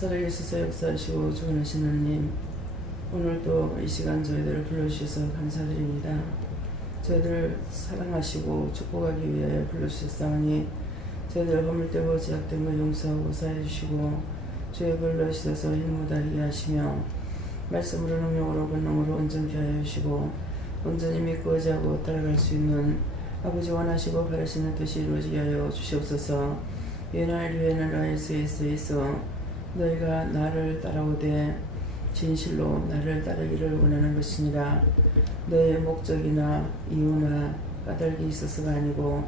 살아계셔서 역사하시고 주관하시는 하나님, 오늘도 이 시간 저희들을 불러주셔서 감사드립니다. 저희들을 사랑하시고 축복하기 위하여 불러주셨사오니 저희들 허물되고 제약된 것 용서하고 사해 주시고 주의 불러주셔서 힘무다하게 하시며 말씀으로 능력으로 권능으로 온전케 하여 주시고 온전히 믿고 의지하고 따라갈 수 있는 아버지 원하시고 바라시는 뜻이 이루어지게 하여 주시옵소서. 유엔할 SS에서 너희가 나를 따라오되 진실로 나를 따르기를 원하는 것이니라. 너의 목적이나 이유나 까닭이 있어서가 아니고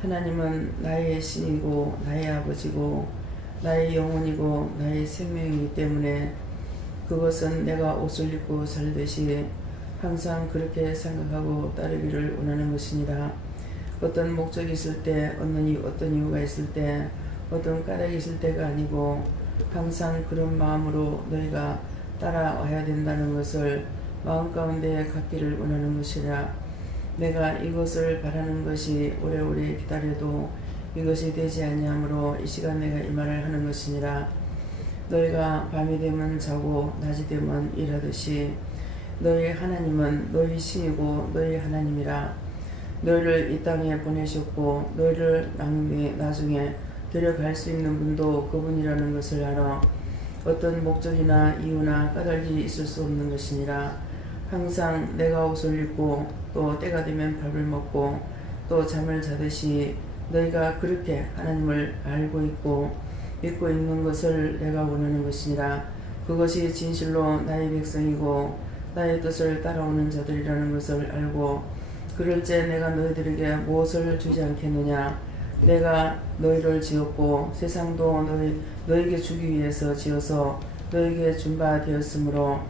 하나님은 나의 신이고 나의 아버지고 나의 영혼이고 나의 생명이기 때문에 그것은 내가 옷을 입고 살듯이 항상 그렇게 생각하고 따르기를 원하는 것이니라. 어떤 목적이 있을 때, 어떤 이유가 있을 때, 어떤 까닭이 있을 때가 아니고 항상 그런 마음으로 너희가 따라와야 된다는 것을 마음 가운데 갖기를 원하는 것이라. 내가 이것을 바라는 것이 오래오래 기다려도 이것이 되지 아니하므로 이 시간 내가 이 말을 하는 것이니라. 너희가 밤이 되면 자고 낮이 되면 일하듯이 너희 하나님은 너희 신이고 너희 하나님이라. 너희를 이 땅에 보내셨고 너희를 나중에 데려갈 수 있는 분도 그분이라는 것을 알아. 어떤 목적이나 이유나 까닭이 있을 수 없는 것이니라. 항상 내가 옷을 입고 또 때가 되면 밥을 먹고 또 잠을 자듯이 너희가 그렇게 하나님을 알고 있고 믿고 있는 것을 내가 원하는 것이니라. 그것이 진실로 나의 백성이고 나의 뜻을 따라오는 자들이라는 것을 알고 그럴때 내가 너희들에게 무엇을 주지 않겠느냐. 내가 너희를 지었고 세상도 너희에게 주기 위해서 지어서 너희에게 준 바 되었으므로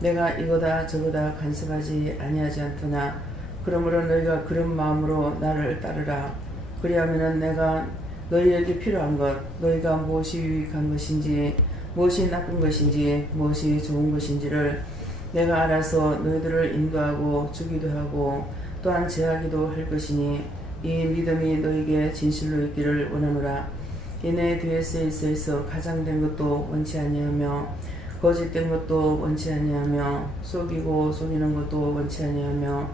내가 이거다 저거다 간섭하지 아니하지 않더나. 그러므로 너희가 그런 마음으로 나를 따르라. 그리하면은 내가 너희에게 필요한 것, 너희가 무엇이 유익한 것인지 무엇이 나쁜 것인지 무엇이 좋은 것인지를 내가 알아서 너희들을 인도하고 주기도 하고 또한 제하기도 할 것이니 이 믿음이 너에게 진실로 있기를 원하노라. 이내 뒤에서 있어 가장된 것도 원치 아니하며 거짓된 것도 원치 아니하며 속이고 속이는 것도 원치 아니하며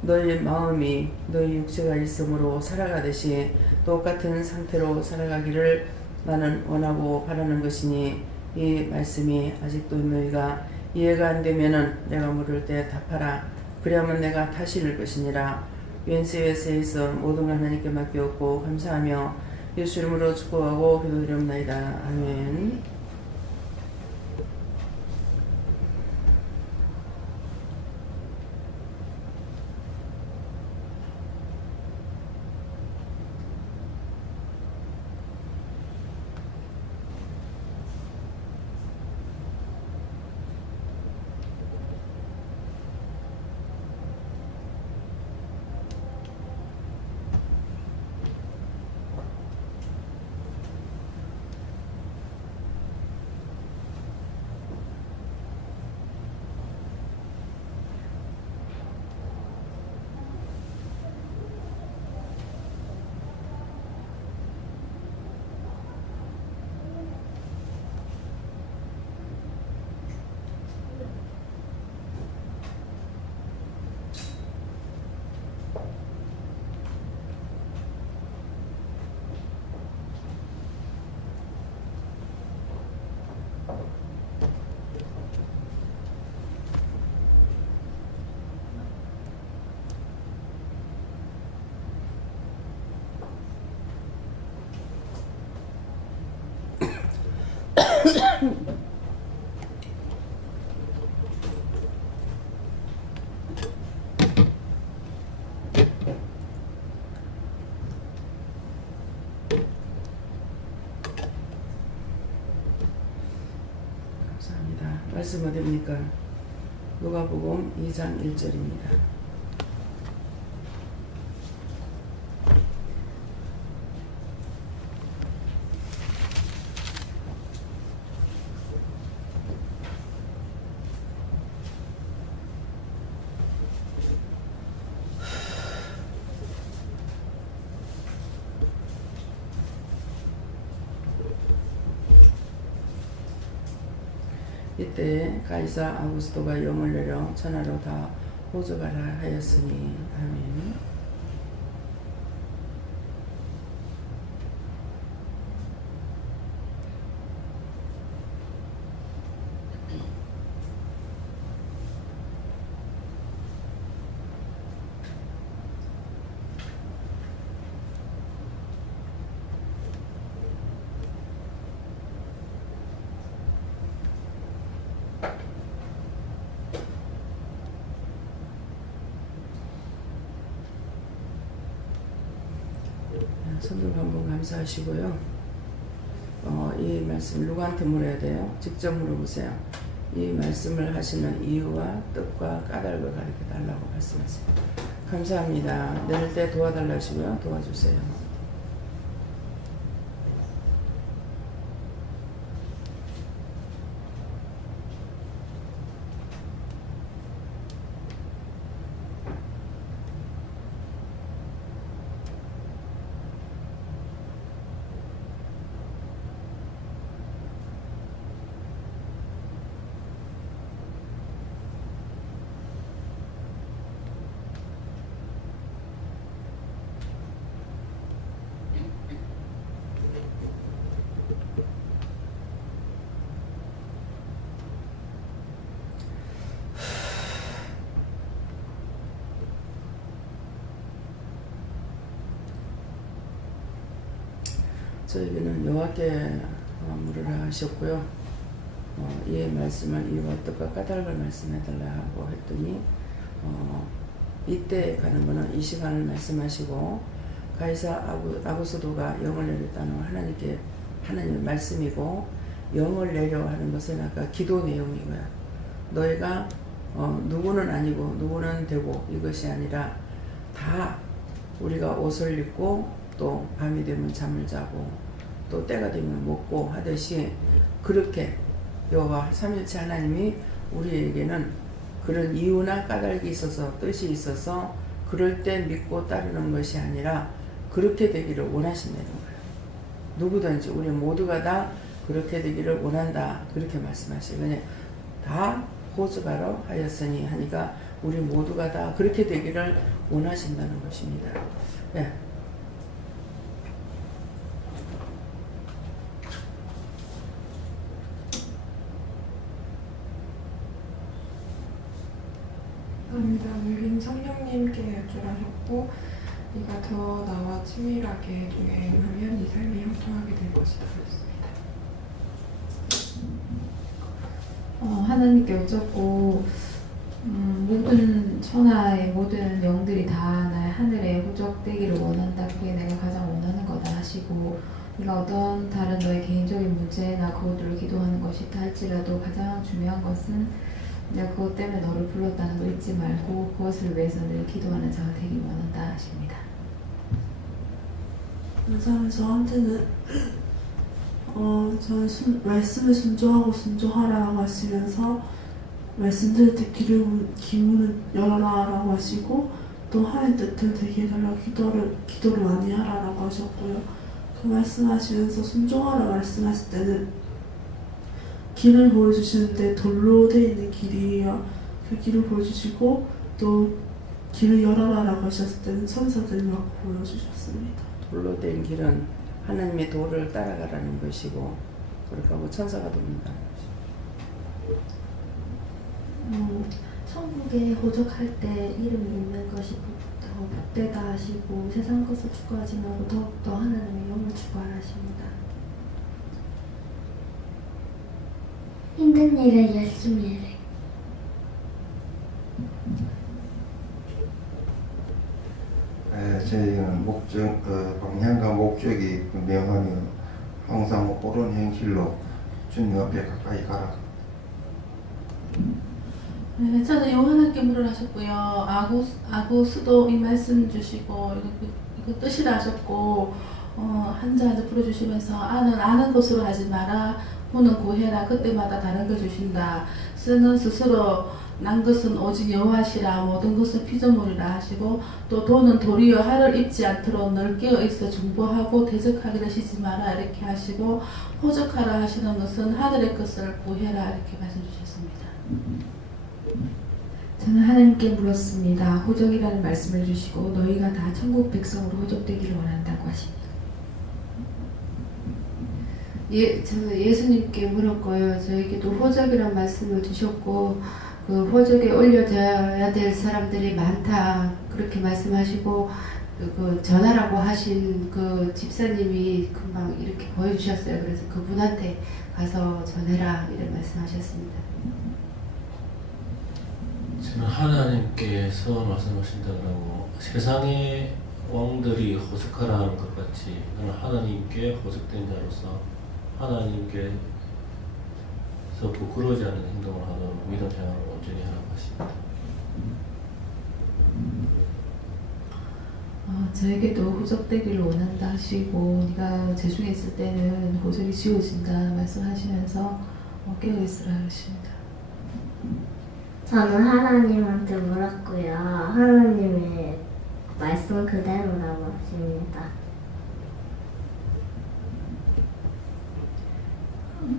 너희 마음이 너희 육체가 있으므로 살아가듯이 똑같은 상태로 살아가기를 나는 원하고 바라는 것이니 이 말씀이 아직도 너희가 이해가 안 되면은 내가 물을 때 답하라. 그리하면 내가 다시 읽을 것이니라. 유엔세에서 모든 걸 하나님께 맡겼고 감사하며 예수 이름으로 축복하고 기도드리옵나이다. 아멘. 감사합니다. 말씀 어디입니까? 누가복음 2장 1절입니다. 이때 가이사 아구스도가 영을 내려 천하로 다 호적하라 하였으니. 아멘. 손들 한번 감사하시고요. 이 말씀 누구한테 물어야 돼요? 직접 물어보세요. 이 말씀을 하시는 이유와 뜻과 까닭을 가르쳐 달라고 말씀하세요. 감사합니다. 내릴 때 도와달라 하시고요. 도와주세요. 저에게는 여호와께 물으라 하셨고요. 이 말씀을 이유와 뜻과 까닭을 말씀해달라 하고 했더니 이때 가는 거는 이 시간을 말씀하시고 가이사 아구스도가 영을 내렸다는 하나님의 말씀이고 영을 내려 하는 것은 아까 기도 내용이고요. 너희가 누구는 아니고 누구는 되고 이것이 아니라 다 우리가 옷을 입고 또 밤이 되면 잠을 자고 또 때가 되면 먹고 하듯이 그렇게 여호와 삼위일체 하나님이 우리에게는 그런 이유나 까닭이 있어서 뜻이 있어서 그럴 때 믿고 따르는 것이 아니라 그렇게 되기를 원하신다는 거예요. 누구든지 우리 모두가 다 그렇게 되기를 원한다 그렇게 말씀하시고 그냥 다 호적하러 하였으니 하니까 우리 모두가 다 그렇게 되기를 원하신다는 것입니다. 네. 감사합니다. 우리는 성령님께 여쭈라셨고 네가 더 나와 친밀하게 동행하면 이 삶이 형통하게 될 것이다 하셨습니다. 하나님께 여쭙고 모든 천하의 모든 영들이 다 나의 하늘에 호적되기를 원한다. 그게 내가 가장 원하는 거다 하시고 네가 어떤 다른 너의 개인적인 문제나 그것들을 기도하는 것이다 할지라도 가장 중요한 것은 내가 그것 때문에 너를 불렀다는 걸 잊지 말고 그것을 위해서 늘 기도하는 자가 되길 원한다 하십니다. 감사합니다. 저한테는 저는 말씀을 순종하라고 하시면서 말씀 들을 때 기문을 열어라라고 하시고 또 하나님 뜻을 되게 해달라고 기도를 많이 하라라고 하셨고요. 그 말씀하시면서 순종하라 말씀하실 때는 길을 보여주시는데 돌로 되어 있는 길이에요. 그 길을 보여주시고 또 길을 열어라라고 하셨을 때는 천사들이 막 보여주셨습니다. 돌로 된 길은 하나님의 도를 따라가라는 것이고 그렇게 하고 천사가 돕는다는 것이고 천국에 호적할 때 이름이 있는 것이 더 복되다 하시고 세상 것을 추구하지 말고 더욱더 하나님의 영을 추구하라 하십니다. 힘든 일에 열심히 해. 저희는 방향과 목적이 명하며 항상 옳은 행실로 주님 앞에 가까이 가라. 네, 저는 요한에게 물으라셨고요. 아구스도 이 말씀 주시고 이거 뜻이라 하셨고 한자한자 풀어주시면서 아는 것으로 하지 마라. 후는 구해라. 그때마다 다른 걸 주신다. 쓰는 스스로 난 것은 오직 여호와시라 모든 것은 피조물이라 하시고 또 돈은 도리어 하를 입지 않도록 넓게 있어 중보하고 대적하기를 쉬지 마라 이렇게 하시고 호적하라 하시는 것은 하늘의 것을 구해라 이렇게 말씀 주셨습니다. 저는 하나님께 물었습니다. 호적이라는 말씀을 주시고 너희가 다 천국 백성으로 호적되기를 원한다고 하십니다. 저는 예수님께 물었고요. 저에게도 호적이라는 말씀을 주셨고 그 호적에 올려져야 될 사람들이 많다 그렇게 말씀하시고 그 전하라고 하신 그 집사님이 금방 이렇게 보여주셨어요. 그래서 그분한테 가서 전해라 이런 말씀하셨습니다. 저는 하나님께서 말씀하신다고 세상의 왕들이 호적하라는 것 같이 나는 하나님께 호적된 자로서 하나님께서 부끄러워지 않는 행동을 하는 믿음 생활을 온전히 하라고 하십니다. 저에게도 호적되기를 원한다 하시고 네가 재중에 있을 때는 호적이 지워진다 말씀하시면서 깨어있으라 하십니다. 저는 하나님한테 물었고요. 하나님의 말씀 그대로라고 하십니다.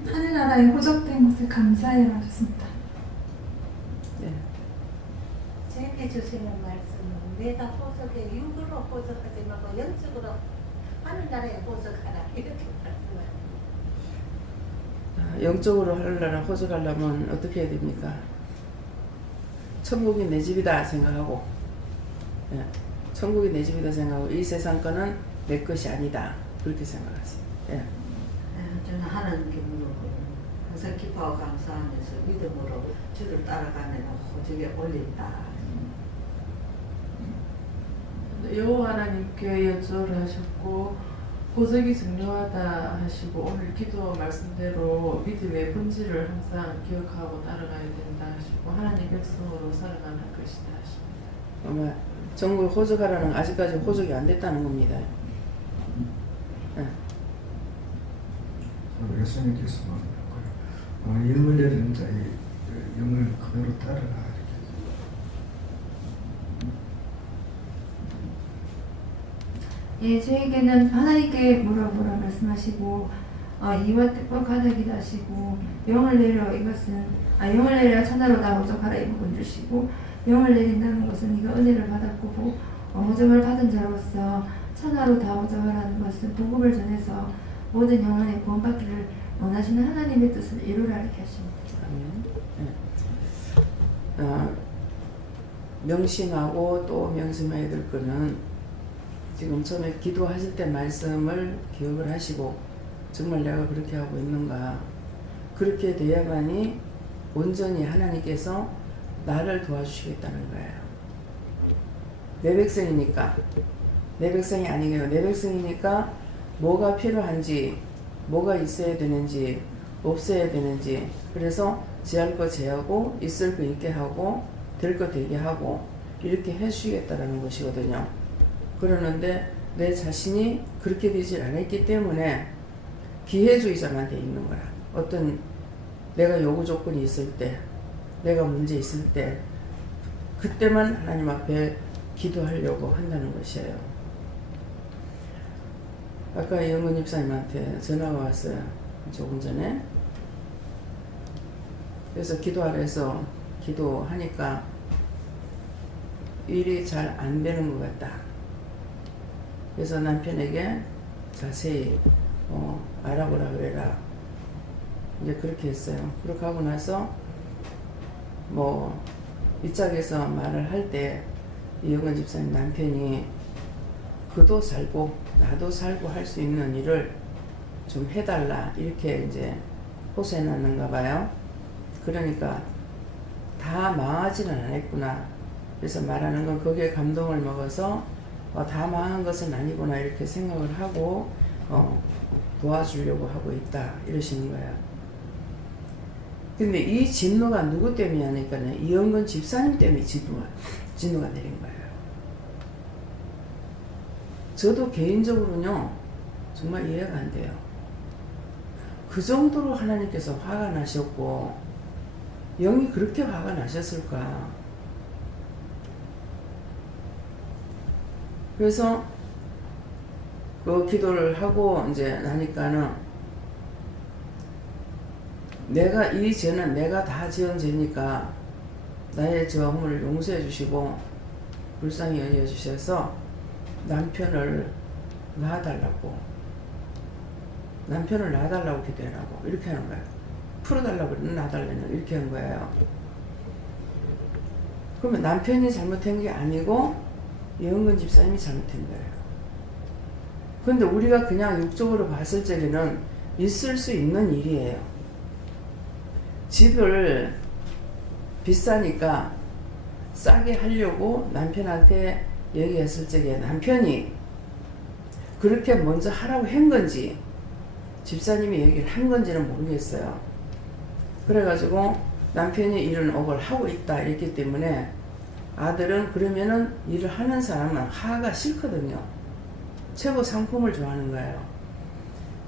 하늘나라에 호적된 것을 감사해라 하셨습니다. 네. 제게 주시는 말씀은 내가 호적에 육으로 호적하지 말고 영적으로 하늘나라에 호적하라 이렇게 말씀하십니다. 영적으로 하늘나라 호적하려면 어떻게 해야 됩니까? 천국이 내 집이다 생각하고, 예, 천국이 내 집이다 생각하고 이 세상 거는 내 것이 아니다 그렇게 생각하세요. 예. 저는 하나님께 물어보고 항상 기뻐하고 감사하면서 믿음으로 주를 따라가면 호적에 올린다. 여호와 하나님께 여쭈어라 하셨고 호적이 중요하다 하시고 오늘 기도 말씀대로 믿음의 본질을 항상 기억하고 따라가야 된다 하시고 하나님 백성으로 살아가는 것이다 하십니다. 아마 전국에 호적하라는 아직까지 호적이 안 됐다는 겁니다. 예. 예수님께서 말하고요. 영을 내리는 자의 영을 그대로 따르라. 예, 저에게는 하나님께 물어보라 말씀하시고 이와 뜻과 가닥이다 하시고 영을 내려 이것은 영을 내려 천하로 다 호적하라 이 부분 주시고 영을 내린다는 것은 네가 은혜를 받았고 호적을 받은 자로서 천하로 다 호적하라는 것은 복음을 전해서 모든 영혼의 구원받기를 원하시는 하나님의 뜻을 이루라 이렇게 하십니다. 아멘. 명심하고 또 명심해야 될 거는 지금 처음에 기도하실 때 말씀을 기억을 하시고 정말 내가 그렇게 하고 있는가 그렇게 돼야만이 온전히 하나님께서 나를 도와주시겠다는 거예요. 내 백성이니까 내 백성이 아니에요. 내 백성이니까 뭐가 필요한지 뭐가 있어야 되는지 없어야 되는지 그래서 제할 거 제하고 있을 거 있게 하고 될 거 되게 하고 이렇게 해주시겠다는 것이거든요. 그러는데 내 자신이 그렇게 되질 않았기 때문에 기회주의자만 돼 있는 거라. 어떤 내가 요구 조건이 있을 때 내가 문제 있을 때 그때만 하나님 앞에 기도하려고 한다는 것이에요. 아까 영근 집사님한테 전화가 왔어요. 조금 전에. 그래서 기도하라 해서 기도하니까 일이 잘 안 되는 것 같다. 그래서 남편에게 자세히 알아보라 그래라. 이제 그렇게 했어요. 그렇게 하고 나서 이 짝에서 말을 할 때 이영근 집사님 남편이 그도 살고 나도 살고 할 수 있는 일을 좀 해달라 이렇게 이제 호소해놨는가 봐요. 그러니까 다 망하지는 않았구나. 그래서 말하는 건 거기에 감동을 먹어서 다 망한 것은 아니구나 이렇게 생각을 하고 도와주려고 하고 있다 이러시는 거예요. 근데 이 진노가 누구 때문에 하니까 이영근 집사님 때문에 진노가 내린 거예요. 저도 개인적으로는요 정말 이해가 안 돼요. 그 정도로 하나님께서 화가 나셨고 영이 그렇게 화가 나셨을까? 그래서 그 기도를 하고 이제 나니까는 내가 이 죄는 내가 다 지은 죄니까 나의 죄업을 용서해 주시고 불쌍히 여겨 주셔서 남편을 낳아달라고 기도해라고 이렇게 하는 거예요. 풀어달라고 그러면 낳아달라는 이렇게 한 거예요. 그러면 남편이 잘못한 게 아니고 영근 집사님이 잘못한 거예요. 근데 우리가 그냥 육적으로 봤을 적에는 있을 수 있는 일이에요. 집을 비싸니까 싸게 하려고 남편한테 얘기했을 적에 남편이 그렇게 먼저 하라고 한 건지 집사님이 얘기를 한 건지는 모르겠어요. 그래가지고 남편이 이런 업을 하고 있다 이랬기 때문에 아들은 그러면은 일을 하는 사람은 하가 싫거든요. 최고 상품을 좋아하는 거예요.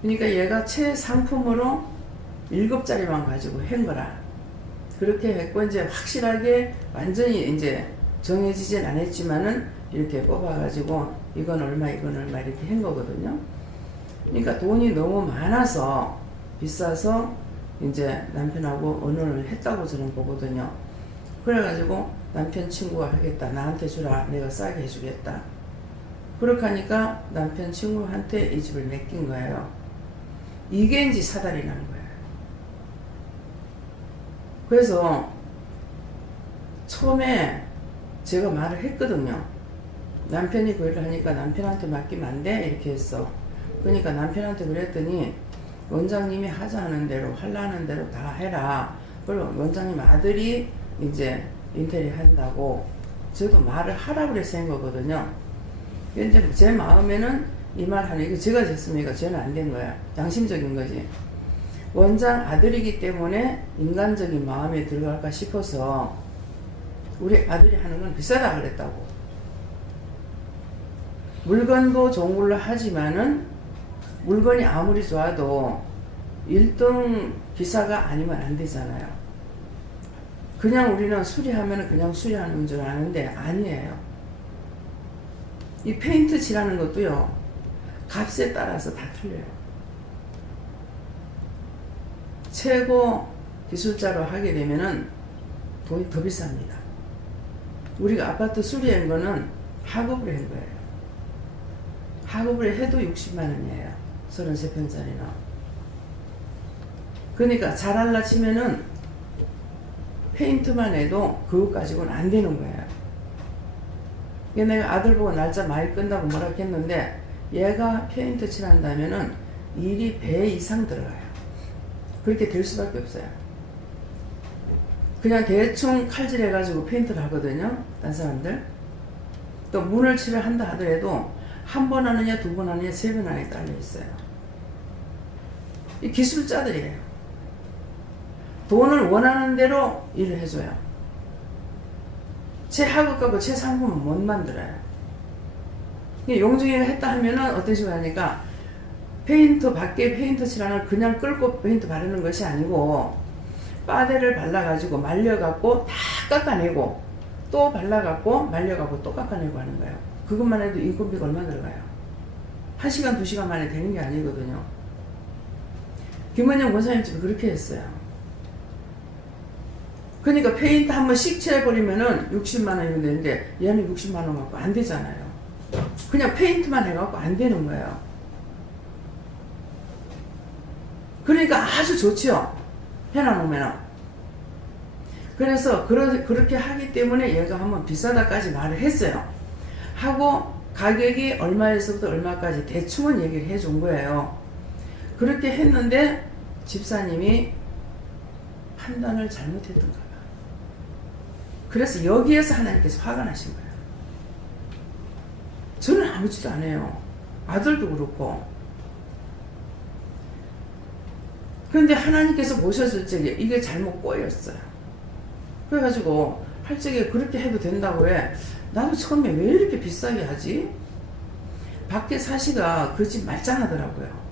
그러니까 얘가 최상품으로 7자리만 가지고 한 거라. 그렇게 했고 이제 확실하게 완전히 이제 정해지진 않았지만은 이렇게 뽑아가지고 이건 얼마 이건 얼마 이렇게 한 거거든요. 그러니까 돈이 너무 많아서 비싸서 이제 남편하고 언혼을 했다고 저는 보거든요. 그래가지고 남편 친구가 하겠다. 나한테 주라. 내가 싸게 해주겠다. 그렇게 하니까 남편 친구한테 이 집을 맡긴 거예요. 이게 이제 사달이 난 거예요. 그래서 처음에 제가 말을 했거든요. 남편이 그 일을 하니까 남편한테 맡기면 안 돼? 이렇게 했어. 그러니까 남편한테 그랬더니 원장님이 하자는 대로 하려는 대로 다 해라. 그리고 원장님 아들이 이제 인테리어 한다고 저도 말을 하라고 그래서 한 거거든요. 이제 제 마음에는 이 말 하는 이거 제가 됐습니까? 저는 안 된 거야. 양심적인 거지. 원장 아들이기 때문에 인간적인 마음에 들어갈까 싶어서 우리 아들이 하는 건 비싸다 그랬다고. 물건도 좋은 걸로 하지만은 물건이 아무리 좋아도 1등 기사가 아니면 안 되잖아요. 그냥 우리는 수리하면 그냥 수리하는 줄 아는데 아니에요. 이 페인트 칠하는 것도요. 값에 따라서 다 틀려요. 최고 기술자로 하게 되면은 돈이 더 비쌉니다. 우리가 아파트 수리한 거는 하급을 한 거예요. 하급을 해도 60만 원이에요. 33평짜리는. 그러니까 잘할라 치면은 페인트만 해도 그거 가지고는 안 되는 거예요. 내가 아들 보고 날짜 많이 끈다고 뭐라 했는데 얘가 페인트 칠한다면은 일이 배 이상 들어가요. 그렇게 될 수밖에 없어요. 그냥 대충 칼질해가지고 페인트를 하거든요. 딴 사람들. 또 문을 칠을 한다 하더라도 한 번 하느냐, 두 번 하느냐, 세 번 하느냐 딸려 있어요. 이 기술자들이에요. 돈을 원하는 대로 일을 해줘요. 제 하급하고 제 상품은 못 만들어요. 용중이가 했다 하면은 어떤 식으로 하니까 페인트 밖에 페인트 칠하는 그냥 끌고 페인트 바르는 것이 아니고 빠데를 발라가지고 말려갖고 다 깎아내고 또 발라갖고 말려갖고 또 깎아내고 하는 거예요. 그것만 해도 인건비가 얼마 들어가요? 1시간 2시간 만에 되는 게 아니거든요. 김원영 원사님 집은 그렇게 했어요. 그러니까 페인트 한번 씩 칠해버리면은 60만 원이면 되는데 얘는 60만 원 갖고 안 되잖아요. 그냥 페인트만 해갖고 안 되는 거예요. 그러니까 아주 좋지요. 해놔놓으면. 그래서 그렇게 하기 때문에 얘가 한번 비싸다까지 말을 했어요. 하고 가격이 얼마에서부터 얼마까지 대충은 얘기를 해준 거예요. 그렇게 했는데 집사님이 판단을 잘못했던가 봐. 그래서 여기에서 하나님께서 화가 나신 거예요. 저는 아무 짓도 안 해요. 아들도 그렇고. 그런데 하나님께서 보셨을 적에 이게 잘못 꼬였어요. 그래가지고 할 적에 그렇게 해도 된다고 해. 나도 처음에 왜 이렇게 비싸게 하지? 밖에 사시가 그 집 말짱하더라고요.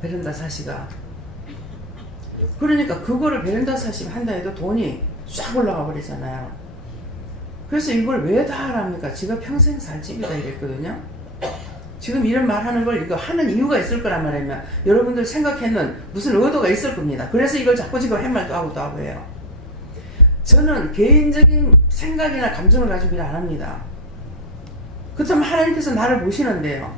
베란다 사시가. 그러니까 그거를 베란다 사시면 한다 해도 돈이 쫙 올라가 버리잖아요. 그래서 이걸 왜 다 하랍니까? 지가 평생 살 집이다 이랬거든요. 지금 이런 말 하는 걸 이거 하는 이유가 있을 거란 말이면 여러분들 생각했는 무슨 의도가 있을 겁니다. 그래서 이걸 자꾸 지금 할 말도 하고 또 하고 해요. 저는 개인적인 생각이나 감정을 가지고 일 안 합니다. 그렇다면 하나님께서 나를 보시는데요.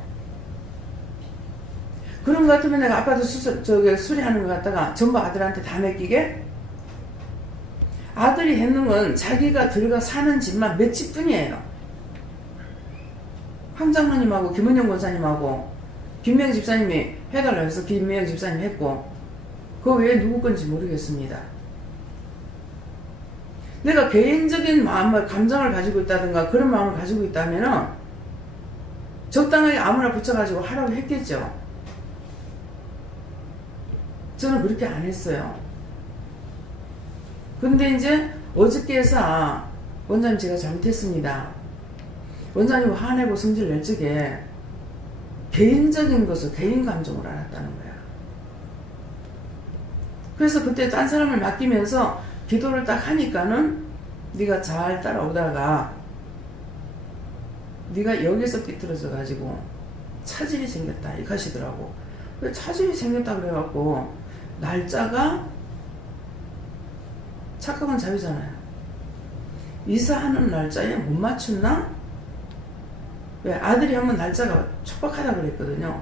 그런 것 같으면 내가 아빠도 수리하는 것 같다가 전부 아들한테 다 맡기게? 아들이 했는 건 자기가 들어가 사는 집만 몇 집뿐이에요. 황 장로님하고 김은영 권사님하고 김명 집사님이 해달라고 해서 김명 집사님 했고 그 외에 누구 건지 모르겠습니다. 내가 개인적인 마음을 감정을 가지고 있다든가 그런 마음을 가지고 있다면은 적당하게 아무나 붙여가지고 하라고 했겠죠. 저는 그렇게 안 했어요. 근데 이제 어저께서 원장님 제가 잘못했습니다. 원장님 화내고 성질 낼 적에 개인적인 것을 개인 감정으로 알았다는 거야. 그래서 그때 딴 사람을 맡기면서 기도를 딱 하니까는 네가 잘 따라오다가 네가 여기서 삐뚤어져 가지고 차질이 생겼다 이렇게 하시더라고. 차질이 생겼다 그래갖고 날짜가 착각은 자유잖아요. 이사하는 날짜에 못 맞췄나? 왜 아들이 한번 날짜가 촉박하다 그랬거든요.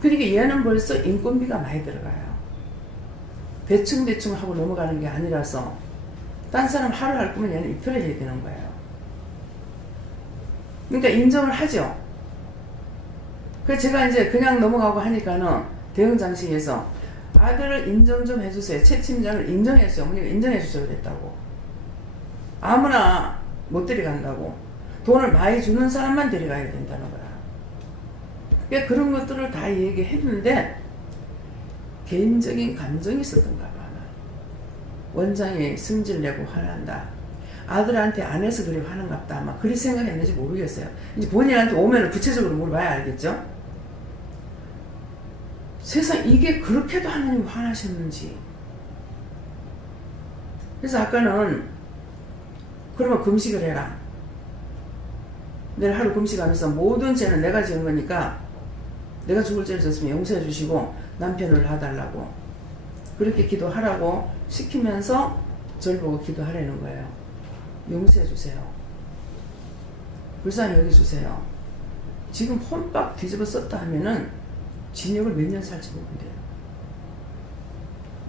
그러니까 얘는 벌써 인건비가 많이 들어가요. 대충 하고 넘어가는 게 아니라서 딴 사람 하루 할 거면 얘는 이틀을 해야 되는 거예요. 그러니까 인정을 하죠. 그래서 제가 이제 그냥 넘어가고 하니까는 대응장식에서 아들을 인정 좀 해주세요. 최 팀장을 인정했어요. 어머니가 인정해주세요 그랬다고. 아무나 못 데려간다고. 돈을 많이 주는 사람만 데려가야 된다는 거야. 그러니까 그런 것들을 다 얘기했는데 개인적인 감정이 있었던가 봐. 원장이 승질내고 화난다. 아들한테 안 해서 그래 화난갑다. 아마 그리 생각했는지 모르겠어요. 이제 본인한테 오면 구체적으로 물어봐야 알겠죠? 세상 이게 그렇게도 하나님 화나셨는지. 그래서 아까는 그러면 금식을 해라. 내일 하루 금식하면서 모든 죄는 내가 지은 거니까 내가 죽을 죄를 졌으면 용서해 주시고 남편을 놔달라고 그렇게 기도하라고 시키면서 절 보고 기도하라는 거예요. 용서해 주세요. 불쌍히 여기주세요. 지금 혼밥 뒤집어 썼다 하면은 징역을 몇 년 살지 모른대요.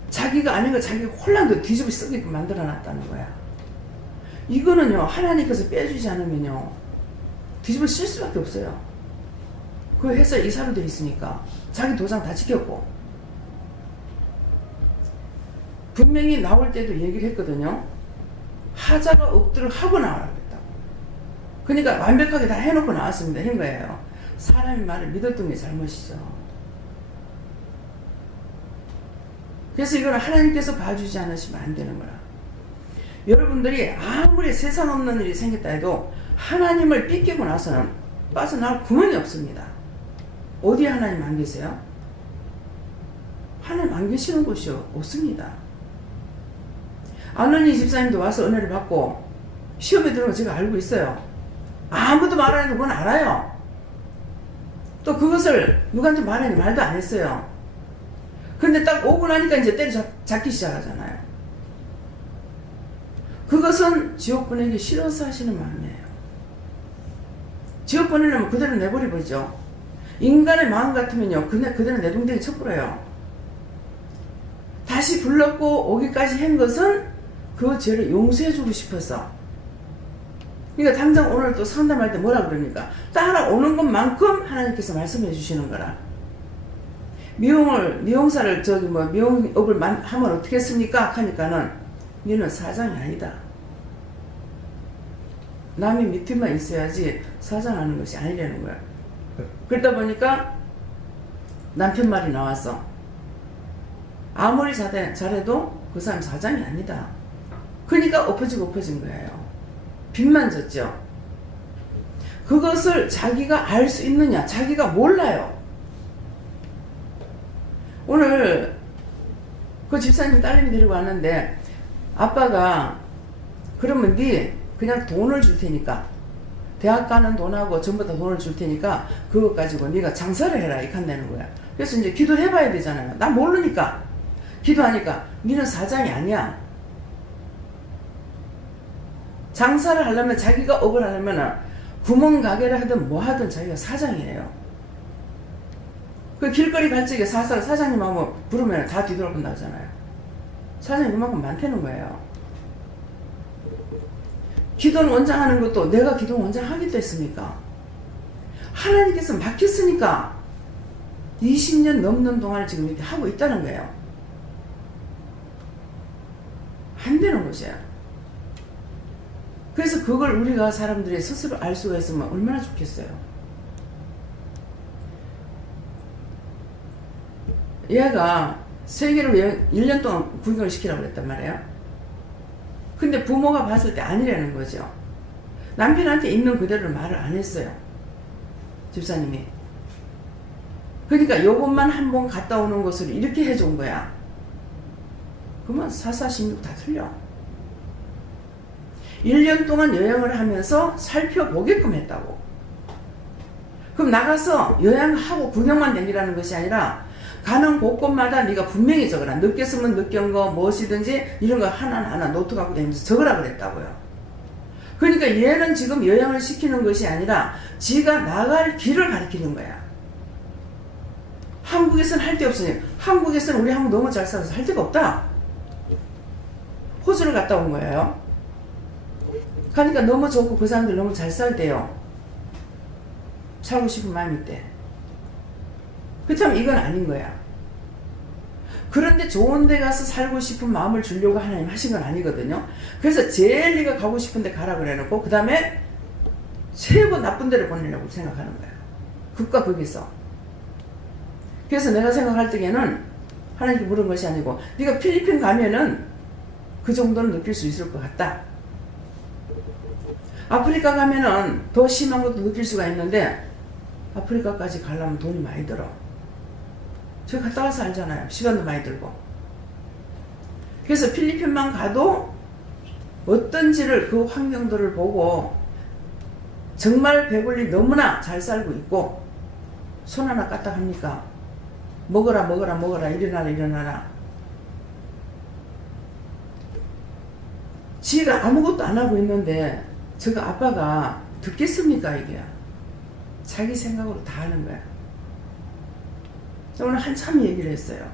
자기가 아닌 거 자기가 혼란도 뒤집어 쓰게끔 만들어 놨다는 거야. 이거는요 하나님께서 빼주지 않으면요 뒤집어 쓸 수밖에 없어요. 그 회사에 이 사람들이 있으니까 자기 도장 다 지켰고 분명히 나올 때도 얘기를 했거든요. 하자가 없도록 하고 나오라고 했다고. 그러니까 완벽하게 다 해놓고 나왔습니다. 한 거예요. 사람의 말을 믿었던 게 잘못이죠. 그래서 이거는 하나님께서 봐주지 않으시면 안 되는 거라. 여러분들이 아무리 세상 없는 일이 생겼다 해도 하나님을 삐끼고 나서는 빠져나올 구멍이 없습니다. 어디에 하나님 안 계세요? 하나님 안 계시는 곳이 없습니다. 안론이 집사님도 와서 은혜를 받고 시험에 들어온 거 제가 알고 있어요. 아무도 말 안 해도 그건 알아요. 또 그것을 누구한테 말하니 말도 안 했어요. 근데 딱 오고 나니까 이제 때려잡기 시작하잖아요. 그것은 지옥 보내기 싫어서 하시는 마음이에요. 지옥 보내려면 그대로 내버려보죠. 인간의 마음 같으면요 그대로 내동댕이 쳐버려요. 다시 불렀고 오기까지 한 것은 그 죄를 용서해주고 싶어서. 그러니까 당장 오늘 또 상담할 때 뭐라 그럽니까? 따라오는 것만큼 하나님께서 말씀해 주시는 거라. 미용사를 미용업을 하면 어떻게 했습니까? 하니까는 얘는 사장이 아니다. 남이 밑에만 있어야지 사장하는 것이 아니라는 거야. 그러다 보니까 남편 말이 나와서 아무리 잘해도 그 사람 사장이 아니다. 그러니까 엎어진 거예요. 빚만 졌죠. 그것을 자기가 알 수 있느냐? 자기가 몰라요. 오늘 그 집사님 딸내미 데리고 왔는데 아빠가 그러면 네 그냥 돈을 줄 테니까 대학 가는 돈하고 전부 다 돈을 줄 테니까 그거 가지고 네가 장사를 해라 이렇게 한다는 거야. 그래서 이제 기도를 해봐야 되잖아요. 난 모르니까 기도하니까 니는 사장이 아니야. 장사를 하려면 자기가 업을 하려면 구멍가게를 하든 뭐 하든 자기가 사장이에요. 그 길거리 갈 적에 사장님하고 부르면 다 뒤돌아본다 하잖아요. 사장이 그만큼 많다는 거예요. 기도는 원장하는 것도 내가 기도는 원장하기도 했습니까? 하나님께서 맡겼으니까 20년 넘는 동안 지금 이렇게 하고 있다는 거예요. 안 되는 것이에요. 그래서 그걸 우리가 사람들이 스스로 알 수가 있으면 얼마나 좋겠어요. 얘가 세계로 1년 동안 구경을 시키라고 그랬단 말이에요. 근데 부모가 봤을 때 아니라는 거죠. 남편한테 있는 그대로 말을 안 했어요. 집사님이. 그러니까 요것만 한 번 갔다 오는 것을 이렇게 해준 거야. 그러면 4416 다 틀려. 1년 동안 여행을 하면서 살펴보게끔 했다고. 그럼 나가서 여행하고 구경만 다니라는 것이 아니라 가는 곳곳마다 네가 분명히 적어라. 느꼈으면 느낀 거 무엇이든지 이런 거 하나하나 노트 갖고 다니면서 적으라 그랬다고요. 그러니까 얘는 지금 여행을 시키는 것이 아니라 지가 나갈 길을 가르치는 거야. 한국에서는 할 데 없으니 한국에서는 우리 한국 너무 잘 살아서 할 데가 없다. 호주를 갔다 온 거예요. 그러니까 너무 좋고 그 사람들 너무 잘 살대요. 살고 싶은 마음이 있대. 그렇다면 이건 아닌 거야. 그런데 좋은 데 가서 살고 싶은 마음을 주려고 하나님 하신 건 아니거든요. 그래서 제일 네가 가고 싶은 데 가라 그래 놓고 그 다음에 최고 나쁜 데를 보내려고 생각하는 거야. 극과 극에서. 그래서 내가 생각할 때에는 하나님께 물은 것이 아니고 네가 필리핀 가면은 그 정도는 느낄 수 있을 것 같다. 아프리카 가면은 더 심한 것도 느낄 수가 있는데 아프리카까지 가려면 돈이 많이 들어. 저기 갔다 와서 알잖아요. 시간도 많이 들고. 그래서 필리핀만 가도 어떤지를 그 환경들을 보고 정말 배불리 너무나 잘 살고 있고 손 하나 까딱합니까? 먹어라 일어나라. 지가 아무것도 안 하고 있는데 저거 아빠가 듣겠습니까 이게? 자기 생각으로 다 하는 거야. 오늘 한참 얘기를 했어요.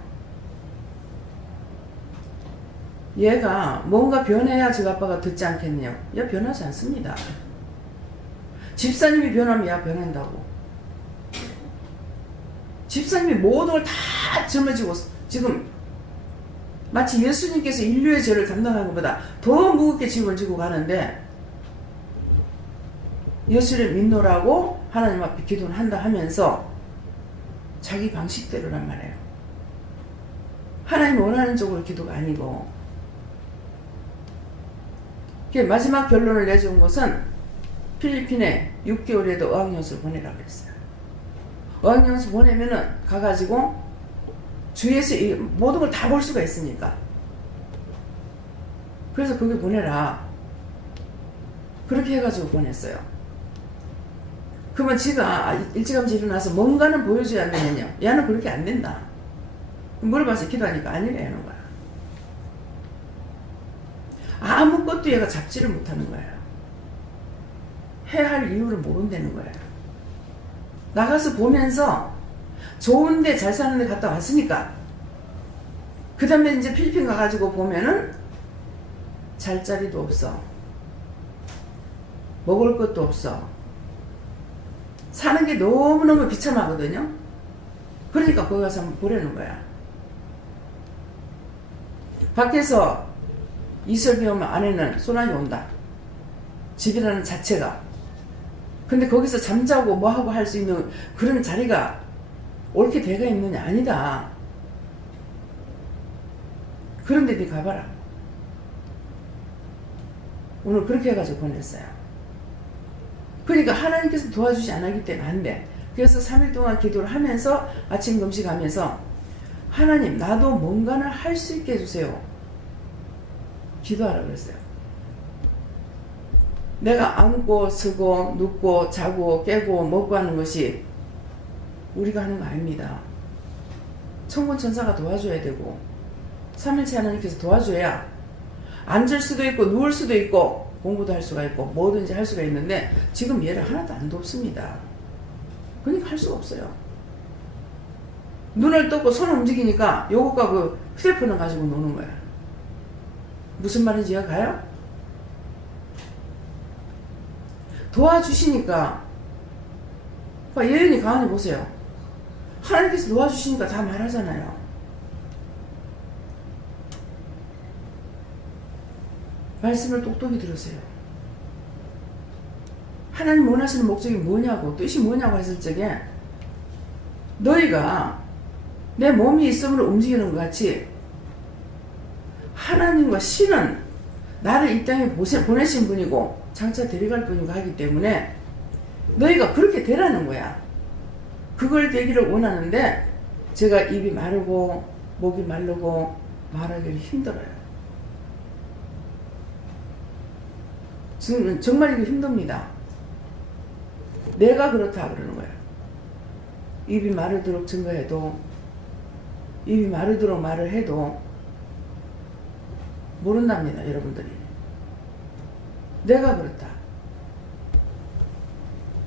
얘가 뭔가 변해야 저 아빠가 듣지 않겠네요. 얘 변하지 않습니다. 집사님이 변하면 얘 변한다고. 집사님이 모든 걸 다 짊어지고 지금 마치 예수님께서 인류의 죄를 담당한 것보다 더 무겁게 짐을 지고 가는데 예수를 믿노라고 하나님 앞에 기도를 한다 하면서 자기 방식대로란 말이에요. 하나님 원하는 쪽으로 기도가 아니고. 마지막 결론을 내준 것은 필리핀에 6개월에도 어학연수를 보내라고 그랬어요. 어학연수 보내면은 가가지고 주위에서 모든 걸 다 볼 수가 있으니까. 그래서 거기 보내라. 그렇게 해가지고 보냈어요. 그러면 지가 일찌감치 일어나서 뭔가는 보여줘야 안 되느냐. 얘는 그렇게 안 된다. 물어봐서 기도하니까 아니라는 거야. 아무것도 얘가 잡지를 못하는 거예요. 해야 할 이유를 모른다는 거예요. 나가서 보면서 좋은데 잘 사는 데 갔다 왔으니까 그 다음에 이제 필리핀 가가지고 보면은 잘 자리도 없어. 먹을 것도 없어. 사는 게 너무너무 비참하거든요. 그러니까 거기 가서 한번 보려는 거야. 밖에서 이슬 비 오면 안에는 소나기 온다. 집이라는 자체가. 근데 거기서 잠자고 뭐하고 할 수 있는 그런 자리가 옳게 돼가 있느냐? 아니다. 그런데 네 가봐라. 오늘 그렇게 해가지고 보냈어요. 그러니까 하나님께서 도와주지 않았기 때문에 안 돼. 그래서 3일 동안 기도를 하면서 아침 금식하면서 하나님 나도 뭔가를 할 수 있게 해주세요. 기도하라 그랬어요. 내가 앉고 서고 눕고 자고 깨고 먹고 하는 것이 우리가 하는 거 아닙니다. 천군 천사가 도와줘야 되고 삼일체 하나님께서 도와줘야 앉을 수도 있고 누울 수도 있고 공부도 할 수가 있고 뭐든지 할 수가 있는데 지금 얘를 하나도 안 돕습니다. 그러니까 할 수가 없어요. 눈을 떴고 손을 움직이니까 요것과 그 휴대폰을 가지고 노는 거야. 무슨 말인지 이해가요? 도와주시니까 예은이 가은이 보세요. 하나님께서 도와주시니까 다 말하잖아요. 말씀을 똑똑히 들으세요. 하나님 원하시는 목적이 뭐냐고 뜻이 뭐냐고 했을 적에 너희가 내 몸이 있음으로 움직이는 것 같이 하나님과 신은 나를 이 땅에 보내신 분이고 장차 데려갈 분이고 하기 때문에 너희가 그렇게 되라는 거야. 그걸 되기를 원하는데 제가 입이 마르고 목이 마르고 말하기를 힘들어요. 지금 정말 이거 힘듭니다. 내가 그렇다 그러는 거예요. 입이 마르도록 증거해도 입이 마르도록 말을 해도 모른답니다. 여러분들이. 내가 그렇다.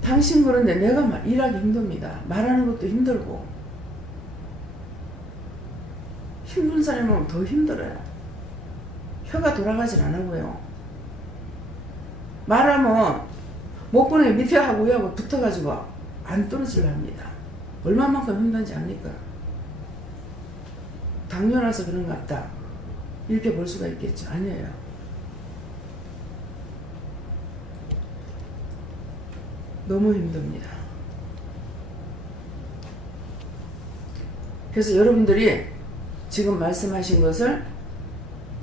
당신 그런데 내가 일하기 힘듭니다. 말하는 것도 힘들고 힘든 사람은 더 힘들어요. 혀가 돌아가질 않아고요. 말하면 목구멍에 밑에 하고 위하고 붙어가지고 안 떨어지려 합니다. 얼마만큼 힘든지 압니까? 당뇨라서 그런 것 같다. 이렇게 볼 수가 있겠죠. 아니에요. 너무 힘듭니다. 그래서 여러분들이 지금 말씀하신 것을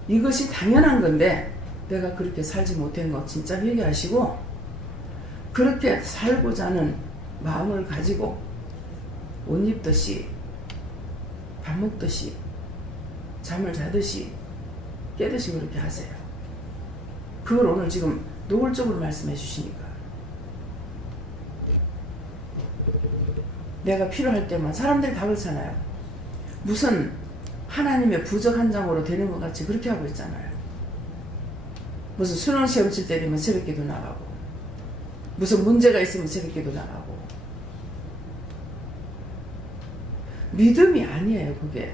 이것이 당연한 건데 내가 그렇게 살지 못한 거 진짜 회개하시고 그렇게 살고자 하는 마음을 가지고 옷 입듯이 밥 먹듯이 잠을 자듯이 깨듯이 그렇게 하세요. 그걸 오늘 지금 노골적으로 말씀해 주시니까 내가 필요할 때만 사람들이 다 그렇잖아요. 무슨 하나님의 부적 한 장으로 되는 것 같이 그렇게 하고 있잖아요. 무슨 수능 시험 칠 때 되면 새벽기도 나가고 무슨 문제가 있으면 새벽기도 나가고 믿음이 아니에요. 그게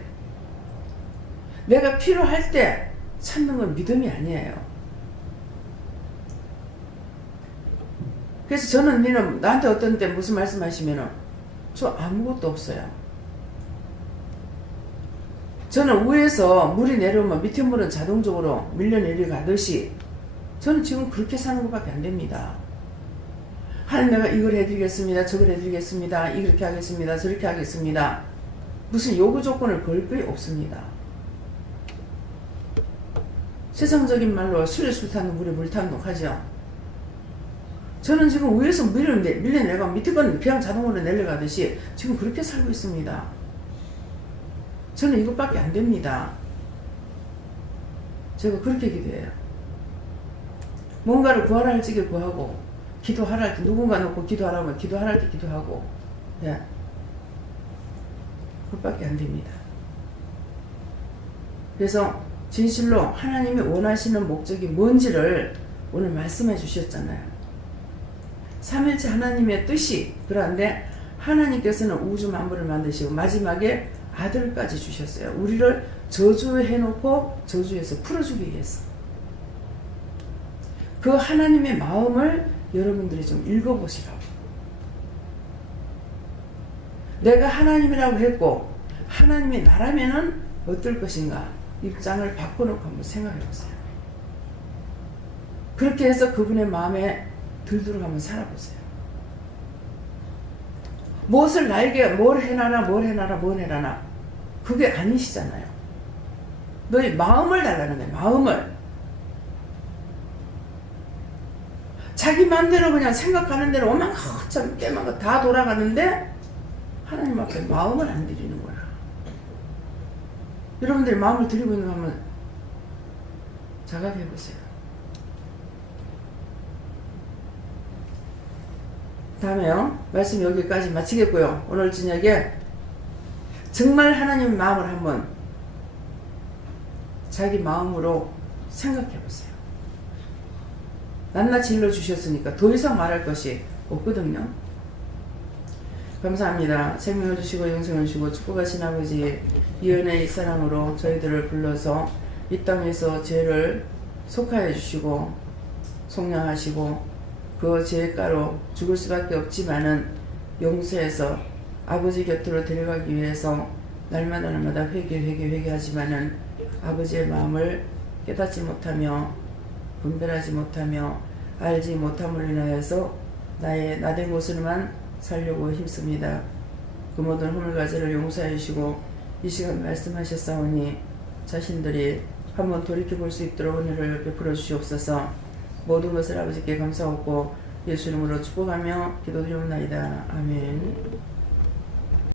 내가 필요할 때 찾는 건 믿음이 아니에요. 그래서 저는 니는 나한테 어떤 때 무슨 말씀하시면은 저 아무것도 없어요. 저는 위에서 물이 내려오면 밑에 물은 자동적으로 밀려 내려가듯이 저는 지금 그렇게 사는 것밖에 안 됩니다. 하나님 내가 이걸 해드리겠습니다. 저걸 해드리겠습니다. 이렇게 하겠습니다. 저렇게 하겠습니다. 무슨 요구 조건을 걸 거에 없습니다. 세상적인 말로 술에 술 타는 물에 물 타는 놈 하죠. 저는 지금 위에서 밀려 내려가 밑에 건 그냥 자동으로 내려가듯이 지금 그렇게 살고 있습니다. 저는 이것밖에 안 됩니다. 제가 그렇게 기도해요. 뭔가를 구하라 할 적에 구하고 기도하라 할 때 누군가 놓고 기도하라 하면 기도하라 할 때 기도하고 예. 그것밖에 안 됩니다. 그래서 진실로 하나님이 원하시는 목적이 뭔지를 오늘 말씀해 주셨잖아요. 삼일체 하나님의 뜻이 그런데 하나님께서는 우주 만물을 만드시고 마지막에 아들까지 주셨어요. 우리를 저주해놓고 저주에서 풀어주기 위해서. 그 하나님의 마음을 여러분들이 좀 읽어보시라고. 내가 하나님이라고 했고 하나님이 나라면은 어떨 것인가 입장을 바꿔놓고 한번 생각해 보세요. 그렇게 해서 그분의 마음에 들도록 한번 살아보세요. 무엇을 나에게 뭘 해놔라 그게 아니시잖아요. 너희 마음을 달라는 거예요. 마음을. 자기 마음대로 그냥 생각하는 대로 오만 참 깨만 다 돌아가는데 하나님 앞에 마음을 안 드리는 거야. 여러분들이 마음을 드리고 있는 거 한번 자각해 보세요. 다음에요. 말씀 여기까지 마치겠고요. 오늘 저녁에 정말 하나님의 마음을 한번 자기 마음으로 생각해 보세요. 낱낱이 일러주셨으니까 더 이상 말할 것이 없거든요. 감사합니다. 생명을 주시고 영생을 주시고 축복하신 아버지, 이 은혜의 사랑으로 저희들을 불러서 이 땅에서 죄를 속하여 주시고 속량하시고 그 죄가로 죽을 수밖에 없지만은 용서해서 아버지 곁으로 데려가기 위해서 날마다 회개하지만은 아버지의 마음을 깨닫지 못하며 분별하지 못하며 알지 못함으로 인하여서 나의 나된 곳으로만 살려고 힘씁니다. 그 모든 허물가지를 용서해 주시고 이 시간 말씀하셨사오니 자신들이 한번 돌이켜볼 수 있도록 은혜를 베풀어 주시옵소서. 모든 것을 아버지께 감사하고 예수 이름으로 축복하며 기도드리옵나이다. 아멘.